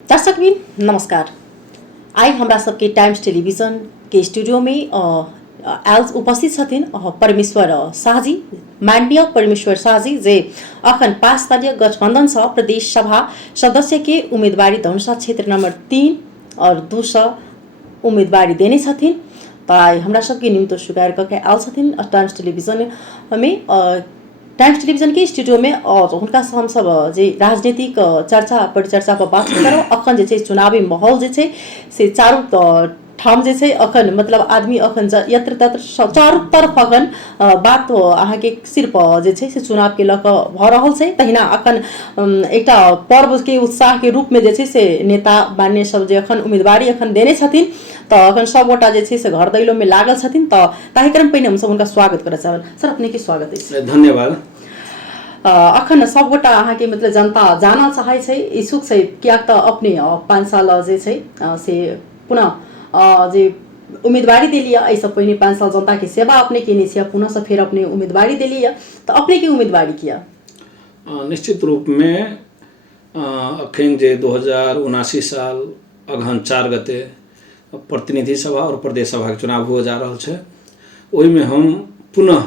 दर्शकबिन नमस्कार। आई हमरा सबके टाइम्स टेलीविजन के स्टूडियो में आज उपस्थित छथिन परमेश्वर शाहजी, माननीय परमेश्वर शाहजी जे अखन 5 दलीय गठबंधन से प्रदेश सभा सदस्य के उम्मीदवारी धनुषा क्षेत्र नंबर 3 और 2 से उम्मीदवारी देने छथिन। ताई हमरा सबके निम्तो स्वीकार करके आल छथिन टाइम्स टेलीविजन में टाइम्स टेलीविजन के स्टूडियो में और उनका हम सब जे राजनीतिक चर्चा परिचर्चा पर बात करो। अखन जे चुनावी माहौल जे से चारों ठाम जे अखन मतलब आदमी अखन यत्र तत्र चारों तरफ अखन बात अहाँ के सिर्फ जे से चुनाव के लक भ रहल छै। तहिना अखन एकटा पर्व के उत्साह के रूप में जे से नेता मान्य सब जे अखन उम्मीदवारी अखन देने छथिन तो अखन सबगोटा जे से घर दैलो में लागल छथिन। तो कार्यक्रम पहिने हम सब उनका स्वागत करय चाहब। सर अपने के स्वागत है। धन्यवाद। अखन सबगोटा अहाँ के मतलब जनता जाना चाहे छै, इच्छुक छै क्या तो अपने 5 साल जे छै से पुनः जे उम्मीदवारी दिलिए ऐसा पहिने 5 साल जनता की सेवा अपने केने छियै, पुनः से फिर अपने उम्मीदवारी दिलिए तो अपने की उम्मीदवारी किया निश्चित रूप में अखन जे 2079 साल अगहन 4 गते प्रतिनिधि सभा और प्रदेश सभा के चुनाव हो जा रहा है। ओहि में हम पुनः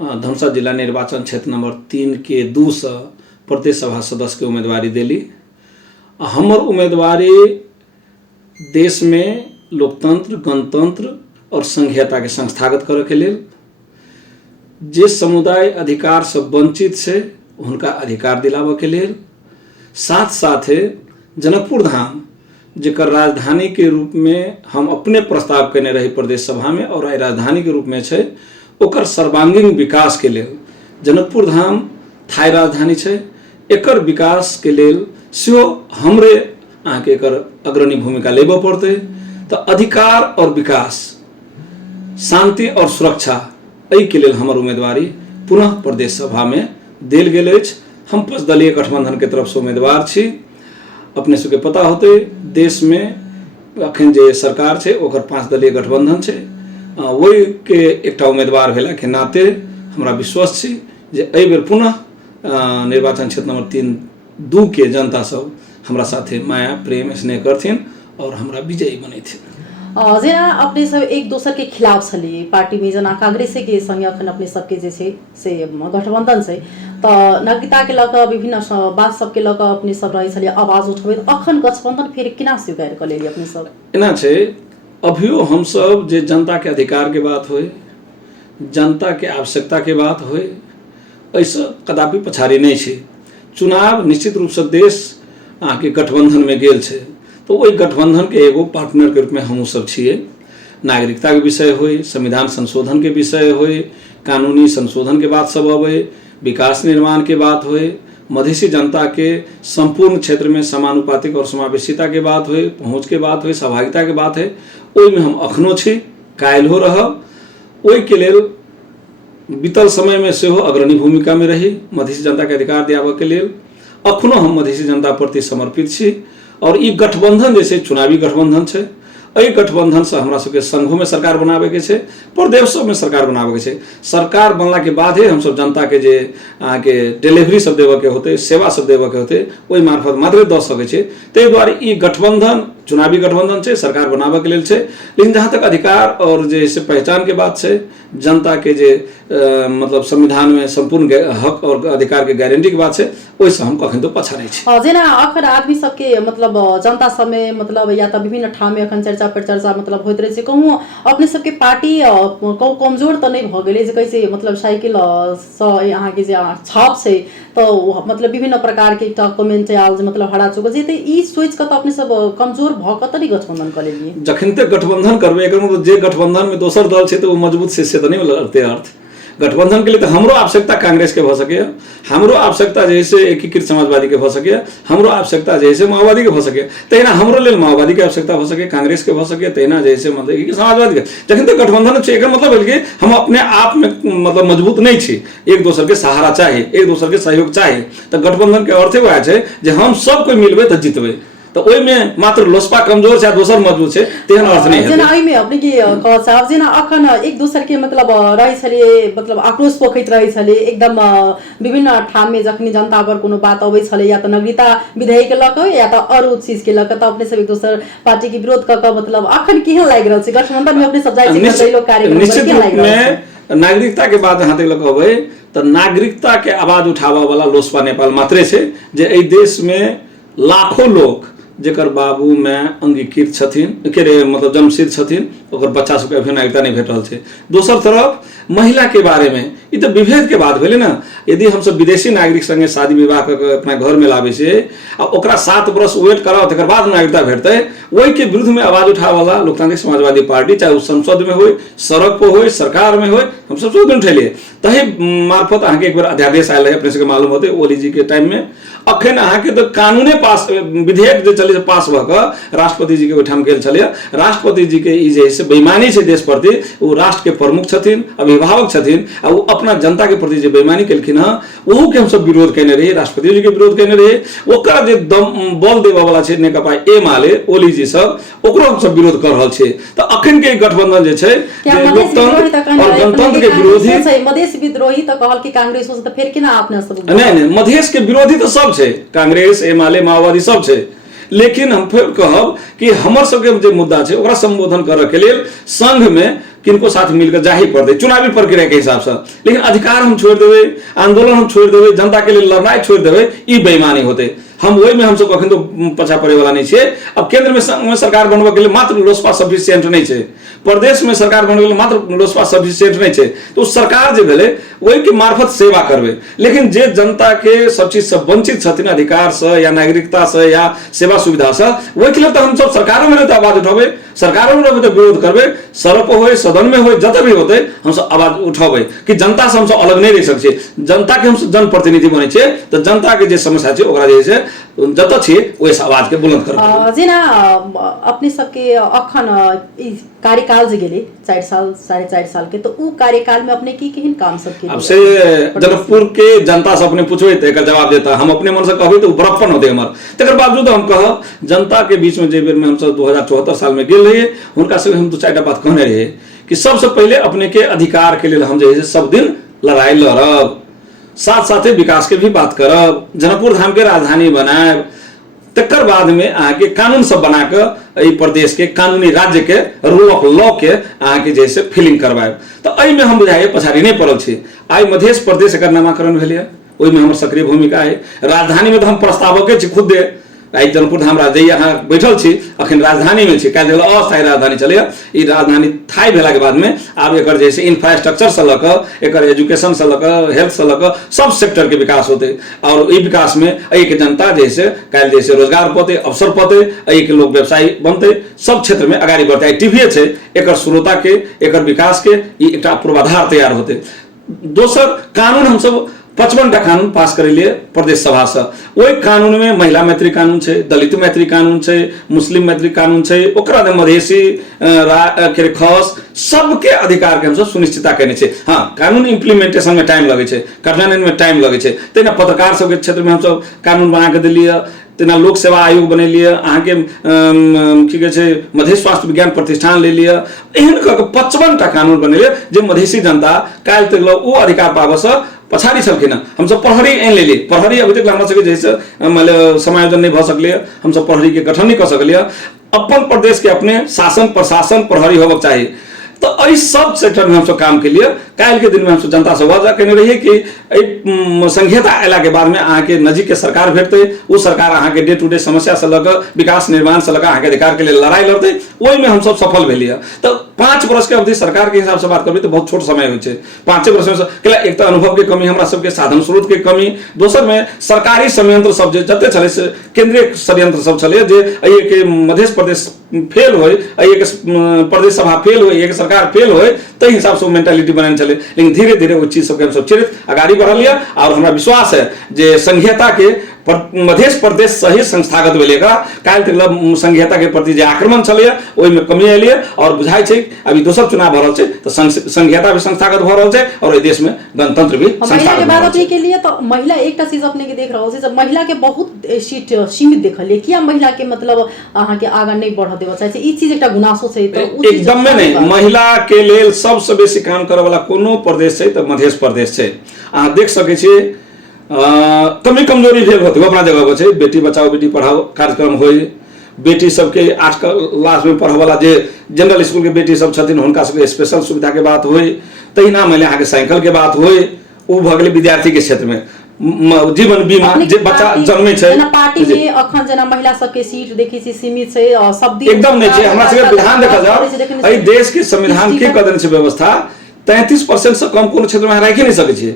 धनुषा जिला निर्वाचन क्षेत्र नंबर 3 के 2 से प्रदेश सभा सदस्य के उम्मीदवारी दिली। हमर उम्मीदवारी देश में लोकतंत्र, गणतंत्र और संघीयता के संस्थागत करे के लिए जे समुदाय अधिकार से वंचित से उनका अधिकार दिलावे के लिए, साथ साथ जनकपुर धाम जेकर राजधानी के रूप में हम अपने प्रस्ताव करने रही प्रदेश सभा में और राजधानी के रूप में है ओकर सर्वांगीण विकास के लिए जनकपुर धाम थाई राजधानी है। एकर विकास के लिए सेहो हमरे अहाँके एकर अग्रणी भूमिका लेबऽ पड़ते। तो अधिकार और विकास, शांति और सुरक्षा एहि के लिए हमर उम्मीदवारी पुनः प्रदेश सभा में देल गेल अछि। हम 5 दलीय गठबंधन के तरफ से उम्मीदवार छी। अपने सबके पता होते देश में अखन जे सरकार है ओकर 5 दलीय गठबंधन है। वही के एकटा उम्मीदवार भेला के नाते हमरा विश्वास छी जे एहि बेर पुनः निर्वाचन क्षेत्र नंबर 3-2 के जनता सब हमरा साथे माया प्रेम स्नेह करथिन और हमरा विजयी बनैथिन। जेना अपने सब एक दोसर के खिलाफ छली पार्टी में, जना कांग्रेस के संगे अखन अपने सबके जे से गठबंधन से तो नागरिकता के लक विभिन्न बात सब के लक अपने सब रही छली आवाज उठबे। अखन गठबंधन फिर केना स्वीकार कर लेली अपने सब? एना छै अभियो हम सब जे जनता के अधिकार के बात होए, जनता के आवश्यकता के बात होए, ऐसा कदापि पछाड़ी नहीं छै। चुनाव निश्चित रूप से देश के गठबंधन में गेल छै तो वही गठबंधन के एगो पार्टनर के रूप में हमहूँ सब छिए। नागरिकता के विषय होए, संविधान संशोधन के विषय होए, कानूनी संशोधन के बात सब अबे, विकास निर्माण के बात होए, मधेसी जनता के संपूर्ण क्षेत्र में समानुपातिक और समावेशिता के बात होए, पहुँच के बात होए, सहभागिता के बात है, ओहि में हम अखनो छी, काल्हो रहब। ओहि के लेल बीतल समय में सेहो अग्रणी भूमिका में रही मधेसी जनता के अधिकार दियाबऽ के लेल। अखनो हम मधेसी जनता प्रति समर्पित छी और ई गठबंधन जैसे चुनावी गठबंधन है। एहि गठबंधन से हमरा सबके संघों में सरकार बनाबे के छै, प्रदेशों में सरकार बनाबे के छै। सरकार बनला के बाद हम सब जनता के जे के डिलीवरी सब देवे के होते, सेवा सब देवे के होते, ओहि मार्फत मात्र दऽ सकै छै। ताहि दुआरे ई गठबंधन चुनावी गठबंधन है, सरकार बनाबे के लेल छै। लेकिन जहाँ तक अधिकार और जे से पहचान के बात है, जनता के जे मतलब संविधान में संपूर्ण हक और अधिकार के गारंटी के बात है, ओहिसँ हम कखन तो पछा नहीं छी। जेना अखन आदमी सबके मतलब जनता सब में मतलब या तो विभिन्न ठाम में अखन चर्चा परिचर्चा मतलब होइत रहे छै, कहूँ अपने सबके पार्टी कहूँ कमजोर तो नहीं भ गेलै जे कैसे मतलब साइकिल से यहाँ के जे छाप छै तो मतलब विभिन्न प्रकार के कमेंट आल मतलब हरा चुक जे ई सोच के तो अपने सब कमजोर भ के तनी गठबंधन कर लेलिए। जखन तक गठबंधन करबे एकर मतलब जे गठबंधन में दोसर दल छै तो वो मजबूत से तो नहीं लगते अर्थ। गठबंधन के लिए तो हमरो आवश्यकता कांग्रेस के भ सके, हमरो आवश्यकता जैसे एकीकृत समाजवादी के भ सके, हमरो आवश्यकता जैसे माओवादी के भ सके, तहिना हमरो लेल माओवादी के आवश्यकता हो सके, कांग्रेस के भ सके, तहिना जैसे मतलब एकीकृत समाजवादी के। जखन तक गठबंधन छै एकर मतलब है कि हम अपने आप में मतलब मजबूत नहीं छी, एक दोसर के सहारा चाहिए, एक दोसर के सहयोग चाहिए। तो गठबंधन के अर्थ वह है जे हम सब कोई मिलबे तो जीतबे। तो ओहि में मात्र लोसपा कमजोर छै दोसर मजबूत छै तेहन अर्थ नहीं जेना एहिमे अपने के कहत साहब जेना अखन एक दोसर के मतलब रही छलिए मतलब आक्रोश पोखैत रही छलिए एकदम विभिन्न ठाम में जखनी जनता पर कोनो बात अबै छले या त नागरिकता विधेयक के लक या त अरु चीज के लक त अपने सब एक दोसर पार्टी के विरोध क मतलब अखन केहन लागि रहल छै गठबंधन में अपने सब जाइ छै कई लोग कार्यक्रम निश्चित केहन लागि रूप रहल छै में नागरिकता के बाद यहाँ तक लग अबै तो नागरिकता के आवाज उठाबा वाला लोसपा नेपाल मात्रे छै जे एहि देश में लाखों लोग जेकर बाबू में अंगीकृत छथिन के रे मतलब जन्मसिद्ध छथिन ओकर बच्चा सबके अभी नागरिकता नहीं भेट रहल छै। दोसर तरफ महिला के बारे में ई तो विभेद के बात भेलै ना। यदि हम सब विदेशी नागरिक संगे शादी विवाह करके अपना घर में लाबै छै आ ओकरा 7 वर्ष वेट कराओ तकर बाद नागरिकता भेटतै ओहि के विरुद्ध में आवाज उठावे वाला लोकतांत्रिक समाजवादी पार्टी चाहे संसद में होय सड़क पर होय सरकार में होय हम सब दिन उठेलिए तही मार्फत अहाँ के एक बार अध्यादेश आयल है अपने सबके मालूम होते ओली जी के टाइम में अखन अहाँ के तो कानूने पास विधेयक जे चले पास भ के राष्ट्रपति जी के ओठाम गेल छले राष्ट्रपति जी के ई जे है बेईमानी छै देश प्रति वो राष्ट्र के प्रमुख छथिन अभिभावक छथिन आ वो अपना जनता के प्रति जे बेईमानी केलखिन ह ओहू के हम सब विरोध केने रही राष्ट्रपति जी के विरोध केने रही ओकरा जे बल देबा वाला छै नेकपा एमाले ओली जी सब ओकरो हम सब विरोध कर रहल छै। त अखन के गठबंधन जे छै जे लोकतंत्र और गणतंत्र के विरोधी मधेश विद्रोही त कहल कि कांग्रेस हो त फेर केना अपने सब नहीं मधेश के विरोधी तो सब छै कांग्रेस एमाले माओवादी सब छै लेकिन हम फिर कहब कि हमर सबके जे मुद्दा छै ओकरा संबोधन करऽ के लेल संघ में किनको साथ मिलकर जाही पड़ते चुनावी प्रक्रिया के हिसाब से लेकिन अधिकार हम छोड़ देवे आंदोलन हम छोड़ देवे जनता के लिए लड़ाई छोड़ देवे ई बेईमानी होते हम वही में हम सब अखन तो पछा पड़े वाला नहीं छे। अब केंद्र में सरकार बनबे के लिए मात्र लोसपा सफिशिएंट नहीं छे प्रदेश में सरकार बनबे के लिए मात्र लोसपा सफिशिएंट नहीं छे तो सरकार जे भेले वही के मार्फत सेवा करबे लेकिन जे जनता के सब चीज से वंचित छथिन अधिकार से या नागरिकता से या सेवा सुविधा से वही के लिए तो हम सब सरकारों में रहते आवाज उठाबे सरकारों में रहते विरोध करबे सड़क पर होय सदन में होय जत भी होते हम सब आवाज उठाबे कि जनता से हम सब अलग नहीं रह सके जनता के हम सब जनप्रतिनिधि बने छे तो जनता के जे समस्या छे ओकरा जे छे जत छे ओइस आवाज के बुलंद करबे जेना अपने सबके अखन कार्यकाल जे गेले 4 साल 4.5 साल के तो उ कार्यकाल में अपने की केहन काम सब के अब से जनकपुर के जनता से अपने पूछबे त एकर जवाब देता हम अपने मन से कहबे तो बड़प्पन होते हमर तकर बावजूद हम कहब जनता के बीच में जे बेर में हम सब 2074 साल में गेल रहिए हुनका से हम 2-4 टा बात कहने रहिए कि सबसे पहले अपने के अधिकार के लिए हम जे सब दिन लड़ाई लड़ब साथ साथ विकास के भी बात करब जनकपुर धाम के राजधानी बनाएब तकर बाद में अहाँ के कानून सब बना के प्रदेश के कानूनी राज्य के रूल ऑफ लॉ के अहाँ के जैसे फिलिंग करवाएब तो एहि में हम बुझाइए पछाड़ी नहीं पड़ल छी। आई मध्य प्रदेश एकर नामाकरण भेलिए ओहि में हमर सक्रिय भूमिका है राजधानी में तो हम प्रस्तावक छी खुद दे आई जनकपुर धाम राजधानी यहाँ बैठल छी अखन राजधानी में छी काल्हि देखल अस्थायी राजधानी चले ई राजधानी थाई भेला के बाद में आब एकर जैसे इंफ्रास्ट्रक्चर से लक एकर एजुकेशन से लक हेल्थ से लक सब सेक्टर के विकास होते और ई विकास में एहि के जनता जैसे काल्हि जैसे रोजगार पते अवसर पते एहि के लोग व्यवसायी बनते सब क्षेत्र में आगाड़ी बढ़ते आई टीवी छै एकर श्रोता के एकर विकास के ई एकटा पूर्वाधार तैयार होते। दोसर कानून हम सब 55 टा कानून पास करेलिए प्रदेश सभा से ओहि कानून में महिला मैत्री कानून छै दलित मैत्री कानून छै मुस्लिम मैत्री कानून छै ओकरा में मधेसी के खस सबके अधिकार के हम सब सुनिश्चितता करने छै। हाँ कानून इम्प्लीमेंटेशन में टाइम लगे छै कार्यान्वयन में टाइम लगे छै तेना पत्रकार सब के क्षेत्र में हम सब कानून बना के दिलिए तेना लोक सेवा आयोग बनेलिए अहाँ के की कहे छै मधेश स्वास्थ्य विज्ञान प्रतिष्ठान ले लिया एहन क के 55 टा कानून बनेलिए जे मधेसी जनता काल्हि तक वो अधिकार पाबे से पछाड़ी छलखिन हम सब प्रहरी एन लेलिए प्रहरी अभी तक हमरा सबके जैसे समायोजन नहीं भ सकले हम सब प्रहरी के गठन नहीं कर सकलिए अपन प्रदेश के अपने शासन प्रशासन प्रहरी होबक चाहिए तो एहि सब सेक्टर में हम सब काम के लिए काल्हि के दिन में हम सब जनता से वादा करने रहिए कि संघीयता अयला के बाद में अहाँ के नजीक के सरकार भेटते वो सरकार अहाँ के डे टू डे समस्या से लग विकास निर्माण से लग अहाँ के अधिकार के लिए लड़ाई लड़ते वही में हम सब सफल भेलिए। तो 5 वर्ष के अवधि सरकार के हिसाब से बात करबे तो बहुत छोट समय होइ छै 5 वर्ष में एक तो अनुभव के कमी हमरा सबके साधन स्रोत के कमी दोसर में सरकारी संयंत्र सब जते छले से केंद्रीय संयंत्र सब छले जे एहि के मध्य प्रदेश फेल होय एहि के प्रदेश सभा फेल होय एक सरकार फेल होय तो हिसाब से मेंटालिटी बनाने चले लेकिन धीरे धीरे वो चीज सबके हम सब चिरित आगाड़ी बढ़लिए और हमरा विश्वास है जे संघीयता के मध्य प्रदेश सही संस्थागत भेलेगा काल तक संघीयता के प्रति जे आक्रमण चलिए ओहि में कमी एलिए और बुझाई छै अभी दोसर चुनाव भ रहल छै तो संघीयता भी संस्थागत भ रहल छै और देश में गणतंत्र भी महिला के बात अपने के लिए तो महिला एकटा चीज अपने के देख रहल छै जब महिला के बहुत सीट सीमित देखलिए किया महिला के मतलब अहाँ के आगा नहीं बढ़ देबा चाहे ई चीज एकटा गुनासो छै तो एकदम में नहीं महिला के लेल सबसे बेसी काम करे वाला कोनो प्रदेश छै तो मध्य प्रदेश छै अहाँ देख सकै छी कमी कमजोरी भेल होते अपना जगह पर छै बेटी बचाओ बेटी पढ़ाओ कार्यक्रम होय बेटी सबके 8 क्लास में पढ़े वाला जे जनरल स्कूल के बेटी सब छथिन हुनका सबके स्पेशल सुविधा के बात होय तहिना मैले अहाँ के साइकिल के बात होय उ भ गेलै विद्यार्थी के क्षेत्र में जीवन बीमा जे बच्चा जन्मे छै जना पार्टी में अखन जना महिला सबके सीट देखि छी सीमित छै सब दिन एकदम नहीं छै हमरा सबके विधान देखल जाओ एहि देश के संविधान की कदन छै व्यवस्था 33% से कम कोनो क्षेत्र में राखि नहीं सकै छै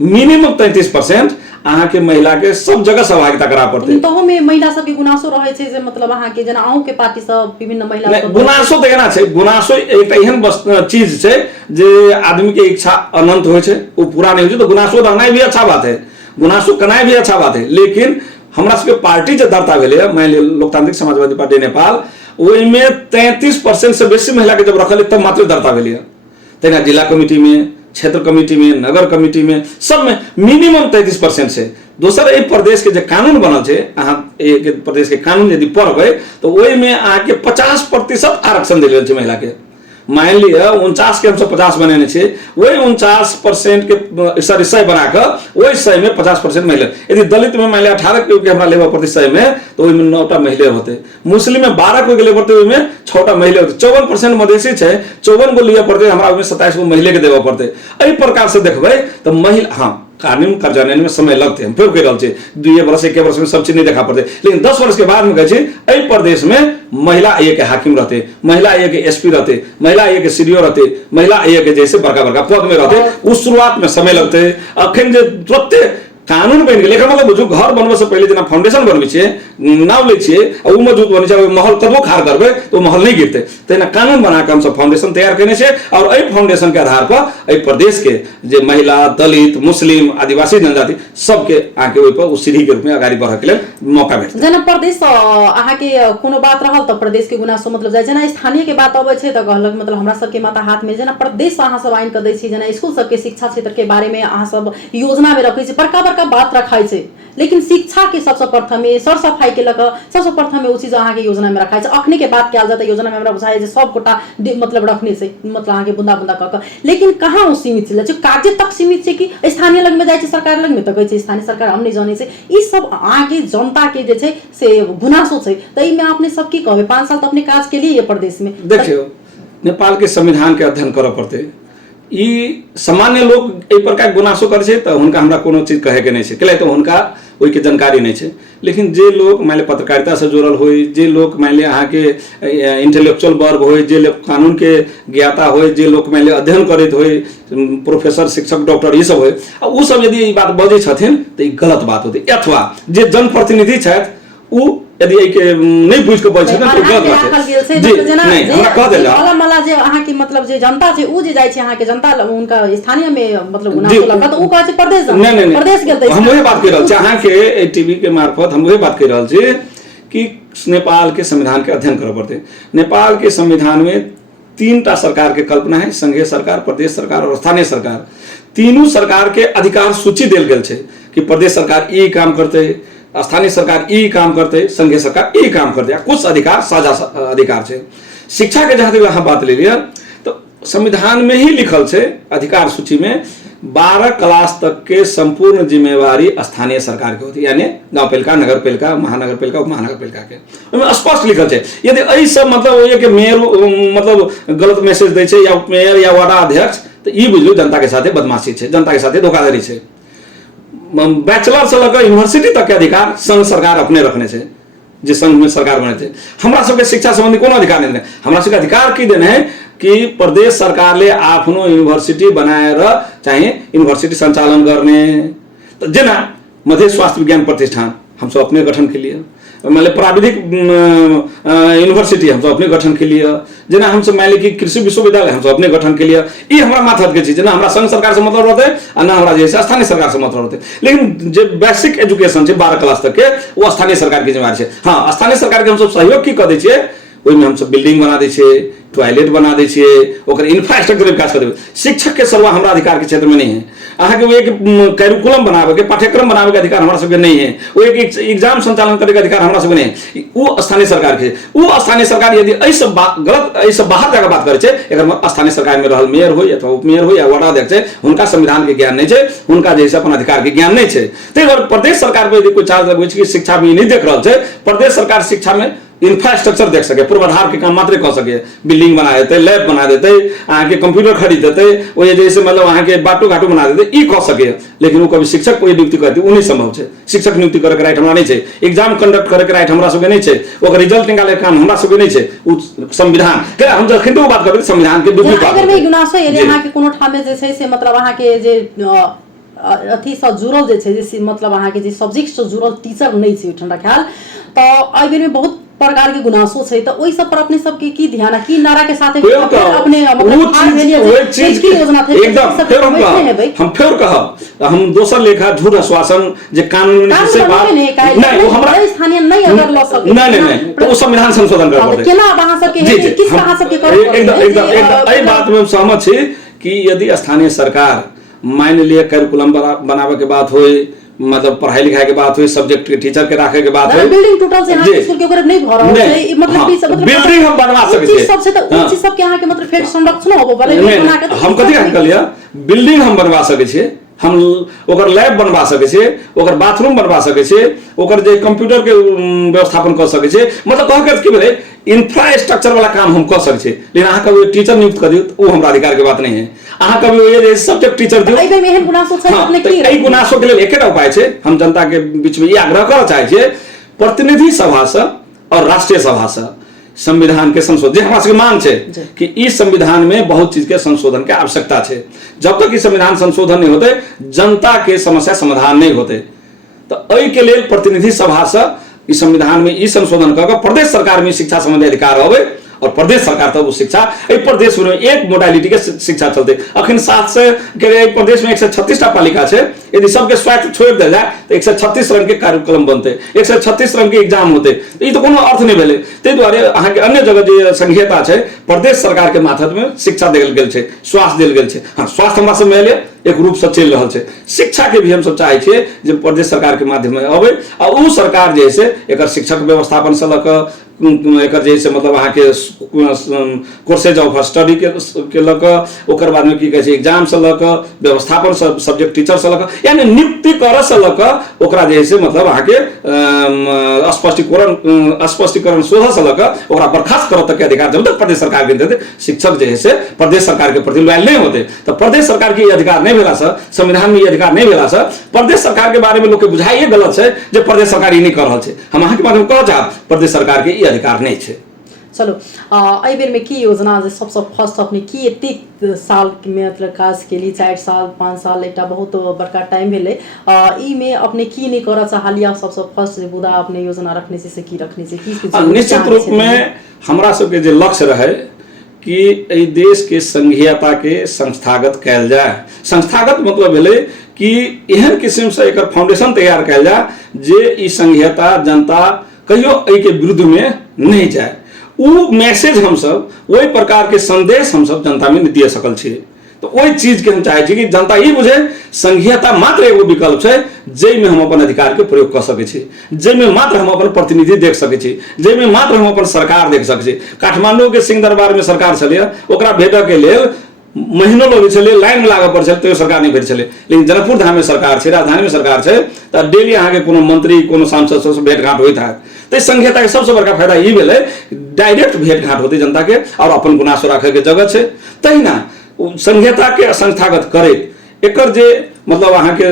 मिनिमम 33% अहाँ के महिला के सब जगह सहभागिता करा पड़ते तो में महिला सब के गुनासो रहे छै जे मतलब अहाँ के जना अहू के पार्टी सब विभिन्न महिला सब गुनासो त एना छै गुनासो एकटा एहन चीज छै जे आदमी के इच्छा अनंत होय छै वो पूरा नहीं होय छै तो गुनासो रहनाइ भी अच्छा बात है गुनासो करनाइ भी अच्छा बात है लेकिन हमरा सबके पार्टी जे दर्ता भेलै मान लिअ लोकतांत्रिक समाजवादी पार्टी नेपाल ओहि में 33% से बेसी महिला के जब रखल तब मात्र दर्ता भेलै तहिना जिला कमिटी में क्षेत्र कमिटी में नगर कमिटी में सब में मिनिमम 33% से दोसर एक प्रदेश के जो कानून बनल है अहाँ एक प्रदेश के कानून यदि पढ़बै तो ओहि में अहाँ के 50% आरक्षण दिल है महिला के मान लिया 49 के हम 50 बनेने छे वही 49% के सॉरी 100 बनाकर वही 100 में 50% महिला यदि दलित में मान लिया 18 के हमरा लेवा पड़ते 100 में तो ओहि में 9टा महिला होते मुस्लिम में 12 को लेवा पड़ते ओहि में 6टा महिला होते 54% मधेसी छै 54 को लिया पड़ते हमरा ओहि में 27 को महिला के देवा पड़ते एहि प्रकार से देखबै तो महिला हां कानून कार्यान्वयन में समय लगते हम फिर कह रहा छे 2 वर्ष 1 वर्ष में सब चीज नहीं देखा पड़ते लेकिन 10 वर्ष के बाद में कहे एहि प्रदेश में महिला आयोग के हाकिम रहते महिला आयोग के एसपी रहते महिला आयोग के सीडीओ रहते महिला आयोग के जैसे बड़का बड़का पद में रहते उस शुरुआत में समय लगते अखन जे तुरंते कानून बन गेल एकर मतलब बुझू घर बनबे से पहले जना फाउंडेशन बनबै छियै नाम लै छियै और उ मजबूत बनै छै महल कतबो खाड़ करबै तो महल नहीं गिरते तेना कानून बना के हम सब फाउंडेशन तैयार करने छै और एहि फाउंडेशन के आधार पर एहि प्रदेश के जे महिला दलित मुस्लिम आदिवासी जनजाति सबके आके ओहि पर सीढ़ी के रूप में आगाड़ी बढ़े के लेल मौका भेटतै जना प्रदेश अहाँ के कोनो बात रहल त प्रदेश के गुनासो मतलब जाय जना स्थानीय के बात अबै छै त कहलक मतलब हमरा सब के माता हाथ में जना प्रदेश अहाँ सब आइन क दै छी जना स्कूल सब के शिक्षा क्षेत्र के बारे में अहाँ सब योजना में रखै छी बड़का का बात रखाई छै लेकिन शिक्षा के सबसे प्रथम में सर सफाई के लक सबसे प्रथम में उ चीज अहाँ के योजना में रखाई छै अखने के बात कैल जाता योजना में हमरा बुझाय जे सब गोटा मतलब रखने छै मतलब अहाँ के बुंदा बुंदा क लेकिन कहां उ सीमित छै कार्य तक सीमित छै कि स्थानीय लग में जाय छै सरकार लग में त कहै छै स्थानीय सरकार हम नहीं जाने छै ई सब अहाँ के जनता के जे छै से गुनासो छै त ई में आपने सब की कहबे 5 साल त अपने काज के लिए ये प्रदेश में देखियो नेपाल के संविधान के अध्ययन करऽ पड़ते ई सामान्य लोग एहि प्रकार गुनासो करे छै त हुनका हमरा कोनो चीज कहे के नहीं छै कैले तो हुनका ओहि के जानकारी नहीं छै लेकिन जे लोग मान पत्रकारिता से जुड़ल होय जे लोग मान अहाँ के इंटेलेक्चुअल वर्ग होय जे लोग कानून के ज्ञाता होय जे लोग मान अध्ययन करैत होय प्रोफेसर शिक्षक डॉक्टर ई सब होय उ सब यदि ई बात बजै छथिन त ई गलत बात होतै अथवा जे जनप्रतिनिधि छथि उ यदि के नहीं बुझ के बजै छथिन त गलत बात छै जी नहीं हमरा कह देला मला जे अहाँ के मतलब जे जनता छै उ जे जाय छै अहाँ के जनता उनका स्थानीय में मतलब गुनासो लगा त उ कहै छै प्रदेश प्रदेश गेल त हम वही बात कर रहल छी अहाँ के टीवी के मार्फत हम वही बात कर रहल छी कि नेपाल के संविधान के अध्ययन करऽ पड़ते नेपाल के संविधान में 3टा सरकार के कल्पना है संघीय सरकार प्रदेश सरकार और स्थानीय सरकार तीनों सरकार के अधिकार सूची देल गेल छै कि प्रदेश सरकार ई काम करते स्थानीय सरकार ई काम करते संघीय सरकार ई काम करते कुछ अधिकार साझा अधिकार छै शिक्षा के जहां तक अहाँ बात ले लिया तो संविधान में ही लिखल छै अधिकार सूची में 12 क्लास तक के संपूर्ण जिम्मेवारी स्थानीय सरकार के होती यानी गांव पालिका नगर पालिका महानगर पालिका उपमहानगर पालिका के ओहिमे स्पष्ट लिखल छै यदि एहि सब मतलब ये के मेयर मतलब गलत मैसेज दै छै या मेयर या वार्ड अध्यक्ष तो ई बुझियो जनता के साथे बदमाशी छै जनता के साथे धोखाधड़ी छै बैचलर से लेकर यूनिवर्सिटी तक के अधिकार संघ सरकार अपने रखने छै जे संघ में सरकार बने थे हमरा सबके शिक्षा संबंधी कोनो अधिकार नहीं हमरा सबके अधिकार की देने है कि प्रदेश सरकार ले आफ्नो यूनिवर्सिटी बनाएर चाहे यूनिवर्सिटी संचालन गर्ने तो जेना मध्य स्वास्थ्य विज्ञान प्रतिष्ठान हम सब अपने गठन के लिए मतलब प्राविधिक यूनिवर्सिटी हम सब अपने गठन के लिए, जेना हम सब मान ली कि कृषि विश्वविद्यालय हम सब अपने गठन के लिए, ये हमारा माथहत के चीज, ना हमारा संघ सरकार से मतलब रहते और ना हमारा जैसे स्थानीय सरकार से मतलब रहते। लेकिन जो बेसिक एजुकेशन है 12 क्लास तक के, वो स्थानीय सरकार की जिम्मेदारी है। हाँ, स्थानीय सरकार के हम सब सहयोग की कर दै छियै, ओहिमे हम सब बिल्डिंग बना दै छियै, टॉयलेट बना दै छियै, ओकर इंफ्रास्ट्रक्चर विकास कर देबै। शिक्षक के सर्वा हमरा अधिकार के क्षेत्र में नहीं है। अहाँ के वो एक कैरिकुलम बनावे के, पाठ्यक्रम बनावे के अधिकार हमरा सबके नहीं है। वो एक एग्जाम संचालन करे के अधिकार हमरा सबके नहीं है। वो स्थानीय सरकार के, वो स्थानीय सरकार यदि एहि सब गलत, एहि सब बाहर जाकर बात करे छै, एकर स्थानीय सरकार में रहल मेयर हो अथवा उपमेयर हो या वार्ड अध्यक्ष, हुनका संविधान के ज्ञान नहीं छै, हुनका जैसे अपन अधिकार के ज्ञान नहीं छै। ताहि दुआरे प्रदेश सरकार पर यदि कोई चार्ज लगबै छै कि शिक्षा में नहीं देख रहल छै, प्रदेश सरकार शिक्षा में इंफ्रास्ट्रक्चर देख सके, पूर्वाधार के काम मात्र कर सके, बिल्डिंग बना देते, लैब बना देते, अहाँ के कंप्यूटर खरीद देते, वो जैसे मतलब अहाँ के बाटो घाटो बना देते, ई कर सके। लेकिन वो कभी शिक्षक कोई नियुक्ति करती वो नहीं संभव है। शिक्षक नियुक्ति करे के राइट हमरा नहीं है, एग्जाम कंडक्ट करे के राइट हमरा सबके नहीं है, ओकर रिजल्ट निकाले के काम हमरा सबके नहीं है। वो संविधान के हम जखन तो बात करबे संविधान के विरुद्ध बात अगर में गुनासो एले अहाँ के कोनो ठाम में जे छै से मतलब अहाँ के जे अथी से जुड़ल जे छै जे मतलब अहाँ के जे सब्जेक्ट से जुड़ल टीचर नहीं छै ठंडा ख्याल, तो एहि बेर में बहुत प्रकार के गुनासो छै, तो ओइ सब पर अपने सब की ध्यान है, की नारा के साथ अपने मतलब चीज की योजना थे एकदम फेर कहब हम दोसर लेखा झूठ आश्वासन जे कानून से बात नहीं, वो हमरा स्थानीय नहीं अगर ल सके नहीं, तो वो संविधान संशोधन करबा दे केना अहाँ सब के किस कहां सब के कर एकदम एहि बात में हम सहमत छी कि यदि स्थानीय सरकार मान लिया कैरिकुलम बनावे के बात होई, मतलब पढ़ाई लिखाई के बात हुई, सब्जेक्ट के टीचर के रखे के बात हुई, बिल्डिंग टोटल से यहाँ स्कूल के ऊपर नहीं भरा है, मतलब बिल्डिंग हम बनवा सके छी सबसे तो उच्च सब के यहाँ के मतलब फेर संरक्षण होबो भले बना के हम कथि कहलिया बिल्डिंग हम बनवा सके छी, हम ओकर लैब बनवा सके छी, ओकर बाथरूम बनवा सके छी, ओकर जे कंप्यूटर के व्यवस्थापन कर सके छी, मतलब कह के की भेलै इंफ्रास्ट्रक्चर वाला काम हम कर सके छी। लेकिन अहाँ कभी टीचर नियुक्त कर दियो वो हमरा अधिकार के बात नहीं है। अहाँ कभी ये सब्जेक्ट टीचर दियो, एहि बेर में एहन गुनासो छै अपने की एहि गुनासो के लेल एकेटा उपाय छै, हम जनता के बीच में ये आग्रह करऽ चाहै छियै, प्रतिनिधि सभा से और राष्ट्रीय सभा से संविधान के संशोधन हमारा सबके मांग है कि इस संविधान में बहुत चीज के संशोधन के आवश्यकता है। जब तक संविधान संशोधन नहीं होते जनता के समस्या समाधान नहीं होते। तो एहि के लिए प्रतिनिधि सभा से इस संविधान में ई संशोधन कर प्रदेश सरकार में शिक्षा संबंधी अधिकार होवे और प्रदेश सरकार तब वो शिक्षा प्रदेश में एक मोडालिटी के शिक्षा चलते। अखन 7 से प्रदेश में 136 पालिका है, यदि सबके स्वायत्त छोड़ दिया जाए तो 136 रंग के कार्यक्रम बनते, 136 रंग के एग्जाम होते, तो ये तो कोनो अर्थ नहीं भेले। ताहि दुआरे अहाँ के अन्य जगह जो संघीयता है प्रदेश सरकार के माथत में शिक्षा देल गेल है, स्वास्थ्य देल गेल है। हाँ, स्वास्थ्य हमरा सब में एक रूप से चल रहा है, शिक्षा के भी हम सब चाहे छे जे प्रदेश सरकार के माध्यम में अबे और उ सरकार जे है एक शिक्षक व्यवस्थापन से लक एक जैसे मतलब अहाँ के कोर्सेज ऑफ स्टडी के लक, ओकर बाद में की कहे एग्जाम से लक, व्यवस्थापन सब्जेक्ट टीचर से लक, यानी नियुक्ति कर से लक ओकरा जे है मतलब अहाँ के स्पष्टीकरण शोध से लक ओकरा बर्खास्त करत के अधिकार जब तक प्रदेश सरकार के देते शिक्षक जे है प्रदेश सरकार के प्रति लॉयल नहीं होते। तो प्रदेश सरकार के अधिकार नहीं भेला से, संविधान में ये अधिकार नहीं भेला से प्रदेश सरकार के बारे में लोग के बुझाई गलत है जो प्रदेश सरकार ये नहीं कर रहा है। हम अहाँ के माध्यम कह चाहब प्रदेश सरकार के अधिकार नहीं है। चलो एहि बेर में की योजना जे सबसे फर्स्ट अपने की एतेक साल में मतलब काज के लिए 4 साल 5 साल एक बहुत बड़का टाइम भेले, ई में अपने की नहीं कर चाहलिया सबसे फर्स्ट बुदा अपने योजना रखने से की रखने से की निश्चित रूप में हमरा सबके जे लक्ष्य रहे कि एहि देश के संघीयता के संस्थागत कैल जाए। संस्थागत मतलब भेले कि एहन किस्म से एक फाउंडेशन तैयार कैल जाए जे ई संघीयता जनता कहियो एहि के विरुद्ध में नहीं जाए। वो मैसेज हम सब वही प्रकार के संदेश हम सब जनता में दे सकल छे। तो वही चीज के हम चाहे छी कि जनता ये बुझे संघीयता मात्र एगो विकल्प है जै में हम अपन अधिकार के प्रयोग कर सके छी, जै में मात्र हम अपन प्रतिनिधि देख सके छी, जै में मात्र हम अपन सरकार देख सके छी। काठमांडू के सिंह दरबार में सरकार चलिए ओकरा भेटऽ के लेल महीनों लगे चले, लाइन में लागऽ पड़े छले तो सरकार नहीं भेट छले। लेकिन जनकपुर धाम में सरकार है, राजधानी में सरकार है, तो डेली अहाँ के कोनो मंत्री कोनो सांसद से भेंट घाट होता है। तो संघीयता के सबसे बड़का फायदा ये भेले डायरेक्ट भेंट घाट होते जनता के और अपन गुनासो राखे के जगह है। तहिना संघीयता के संस्थागत करे एकर जे मतलब अहाँ के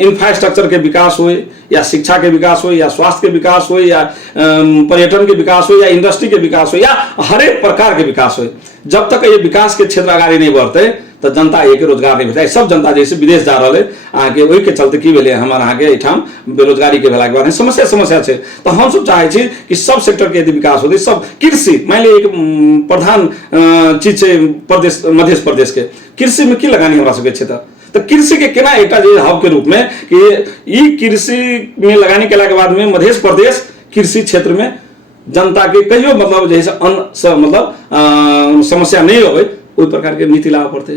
इंफ्रास्ट्रक्चर के विकास हो या शिक्षा के विकास हो या स्वास्थ्य के विकास हो या पर्यटन के विकास हो या इंडस्ट्री के विकास हो या हर एक प्रकार के विकास हो, जब तक ये विकास के क्षेत्र आगे नहीं बढ़ते तो जनता एक रोजगार नहीं भेटा सब जनता जैसे विदेश जा रहा है अहाँ के वही के चलते की भेले हमारे अहाँ के एठाम बेरोजगारी के भेला के बाद समस्या है तो हम सब चाहे छी कि सब सेक्टर के यदि विकास होते सब कृषि मान ली एक प्रधान चीज है प्रदेश मध्य प्रदेश के कृषि में की लगानी हमरा सबके क्षेत्र तो कृषि के केना एक हब के रूप में कि ई कृषि में लगानी के बाद में मध्य प्रदेश कृषि क्षेत्र में जनता के कहियो मतलब जैसे अन्न मतलब समस्या नहीं हो ओई प्रकार के नीति लाबे पड़ते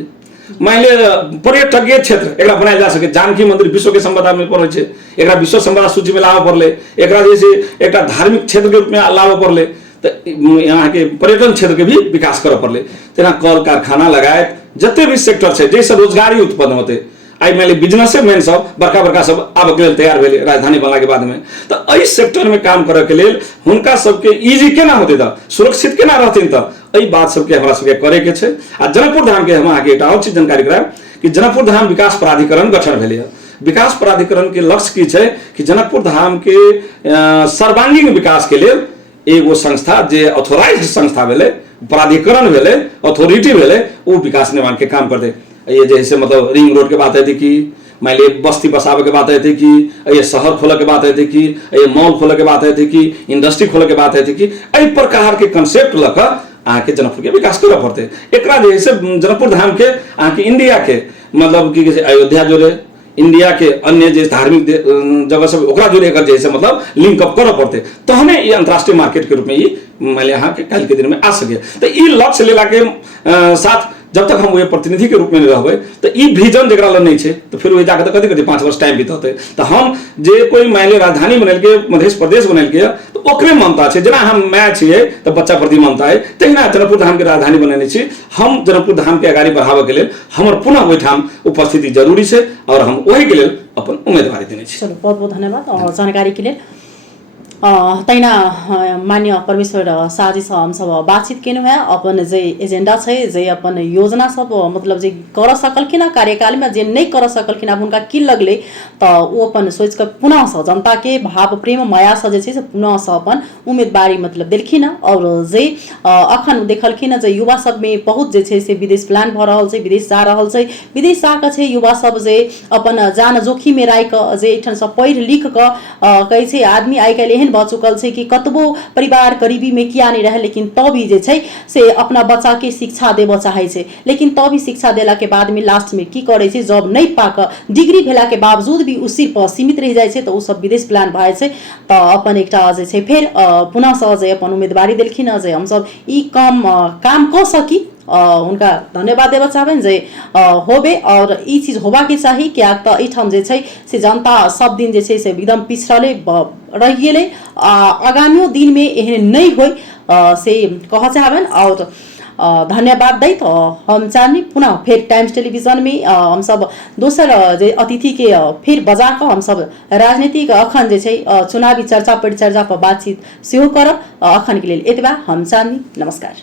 मान लिया पर्यटकीय क्षेत्र एकरा बनायल जा सके जानकी मंदिर विश्व के संपदा में पड़े छे एकरा विश्व संपदा सूची में लाबे पड़ले एकरा जैसे एक धार्मिक क्षेत्र के रूप में लाबे पड़ले तो यहाँ के पर्यटन क्षेत्र के भी विकास करे पड़ले तेना कल कारखाना लगायत जते भी सेक्टर है जैसे रोजगारी उत्पन्न होते आई मान ली बिजनेस मेन सब बड़का सब आब के तैयार भेले राजधानी बनला के बाद में तो एहि सेक्टर में काम करे के लेल हुनका सबके इजी केना होते त सुरक्षित केना रहथिन त एहि बात सबके हमरा सबके करे के छै आ जनकपुर धाम के हम आगे एकटा और चीज जानकारी करायब कि जनकपुर धाम विकास प्राधिकरण गठन भेलै है विकास प्राधिकरण के लक्ष्य की छै कि जनकपुर धाम के सर्वांगीण विकास के लिए एगो संस्था जे ऑथोराइज्ड संस्था भेले प्राधिकरण भेले अथॉरिटी भेले वो विकास निर्माण के काम करते ये जैसे मतलब रिंग रोड के बात है कि मान ली बस्ती बसावे के बात है कि ये शहर खोले के बात है कि ये मॉल खोले के बात है कि इंडस्ट्री खोले के बात है कि एहि प्रकार के कंसेप्ट लक आके जनकपुर के विकास करे पड़ते एकरा जैसे जनकपुर धाम के आके इंडिया के मतलब कि अयोध्या जोड़े इंडिया के अन्य जो धार्मिक जगह सब ओकरा जोड़े कर जैसे मतलब लिंक अप करे पड़ते तो हमें ये अंतर्राष्ट्रीय मार्केट के रूप में ये मान लिया के कल के दिन में आ सके तो ये लक्ष्य लेला के साथ जब तक हम वो प्रतिनिधि के रूप में रहबे तो ई विजन जरा लग नहीं है तो फिर वही जाकर कथी 5 वर्ष टाइम बीतते तो हम जे कोई मान ली राजधानी बनल के मध्य प्रदेश बनल के तो ओकरे मानता है जना हम मैं छिए तो बच्चा प्रति मानता है तहिना जनकपुर धाम के राजधानी बनने छी हम जनकपुर धाम के आगाड़ी बढ़ावे के लिए हमर पुनः ओहिठाम उपस्थिति जरूरी है और हम वही के लिए अपन उम्मीदवारी देने छी। चलो बहुत बहुत धन्यवाद और जानकारी के लिए तैना मान्य परमेश्वर शाहजी से हम सब बातचीत केनु है अपन जे एजेंडा छै जे अपन योजना सब मतलब जे कर सकलखिन कार्यकाल में जे नहीं कर सकलखिन अब उनका की लगले तो वो अपन सोच कर पुनः से जनता के भाव प्रेम माया से जे छै से पुनः से अपन उम्मीदवारी मतलब देलखिन और जे अखन देखलखिन जे युवा सब में बहुत जे छै से विदेश प्लान भ रहल छै विदेश जा रहल छै विदेश जाके छै युवा सब जे अपन जान जोखिम में राख जे एठन से पढ़ लिख के कहै छै आदमी आइ काल्हि एहन भ चुकल छै कि कतबो परिवार करीबी में किया नहीं रहे लेकिन तो भी जे छै से अपना बच्चा के शिक्षा देबो चाहे छै लेकिन तो भी शिक्षा देला के बाद में लास्ट में की करे छै जॉब नहीं पाक डिग्री भेला के बावजूद भी उ सिर्फ सीमित रह जाय छै तो उ सब विदेश प्लान भए छै तो अपन एकटा जे छै फेर पुनः से जे अपन उम्मीदवारी देलखिन जे हम सब ई काम क सकी उनका धन्यवाद देव चाहबेन जे होबे और ई चीज होबा के चाहिए क्या तो एठाम जे छै से जनता सब दिन जे छै से एकदम पिछड़ले रह गेले आगामी दिन में एहन नहीं होय से कह चाहबेन और धन्यवाद दै तो हम चाहनी पुनः फिर टाइम्स टेलीविजन में हम सब दोसर जे अतिथि के फिर बजा कर हम सब राजनीतिक अखन जे छै चुनावी चर्चा परिचर्चा पर बातचीत सेहो करब अखन के लिए एतबा हम चाहनी नमस्कार।